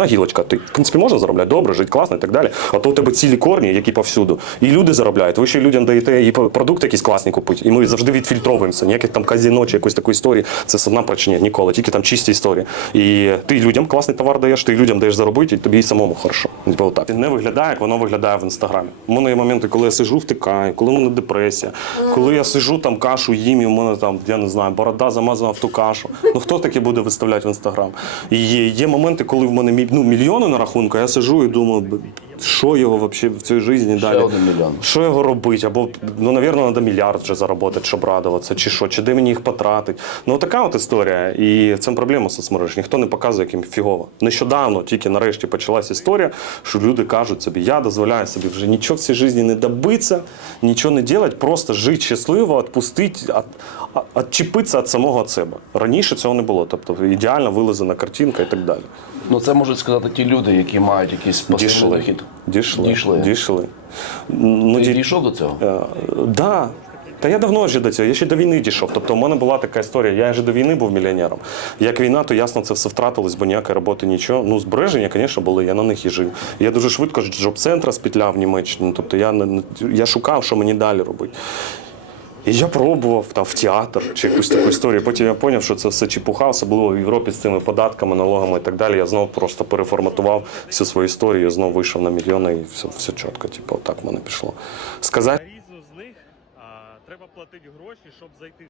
одна гілочка. Ти в принципі можна заробляти добре, жити класно і так далі. А то у тебе цілі корні, які повсюду. І люди заробляють. Ви ще людям даєте і продукти якісь класні купити. І ми завжди відфільтровуємося. Ніяких там казіно чи якоїсь такої історії. Це все одна причина ніколи, тільки там чисті історії. І ти людям класний товар даєш, ти людям даєш заробити, і тобі і самому хорошо. Отак. Не виглядає, як воно виглядає в інстаграмі. У мене є моменти, коли я сижу, втикаю, коли в мене депресія, коли я сижу там кашу їм, і у мене там, я не знаю, борода замазана в ту кашу. Ну хто таке буде виставляти в інстаграм? І є, є моменти, коли в мене мі- ну, мільйони на рахунку, я сижу і думаю, «Б- що його вообще в цій житті далі? один мільйон. Що його робити? Або, ну, навірно, треба мільярд вже заробити, щоб радуватися, чи що, чи де мені їх потратити. Ну, така от історія. І це проблема соцмереж. Ніхто не показує, яким фігово. Нещодавно тільки нарешті почалась історія, що люди кажуть собі, я дозволяю собі вже нічого в цій житті не добитися, нічого не робити, просто жити щасливо, відпустити, відчепитися від самого себе. Раніше цього не було. Тобто ідеально вилизана картинка і так далі. Ну це можуть сказати ті люди, які мають якийсь пасивний Дійшли. дохід. Дійшли. Дійшли. Дійшли. Ну, Ти ді- дійшов до цього? Е, Да. Та я давно вже до цього, я ще до війни дійшов. Тобто, у мене була така історія. Я вже до війни був мільйонером. Як війна, то ясно це все втратилось, бо ніякої роботи нічого. Ну, збереження, звісно, були, я на них і жив. Я дуже швидко з джоб-центра спітляв в Німеччині. Тобто я, я шукав, що мені далі робити. І я пробував там в театр чи якусь таку історію. Потім я зрозумів, що це все чепуха, особливо в Європі з цими податками, налогами і так далі. Я знову просто переформатував всю свою історію, знову вийшов на мільйони і все, все чітко. Типу, так в мене пішло. Сказати. На різну з них треба платити гроші, щоб зайти.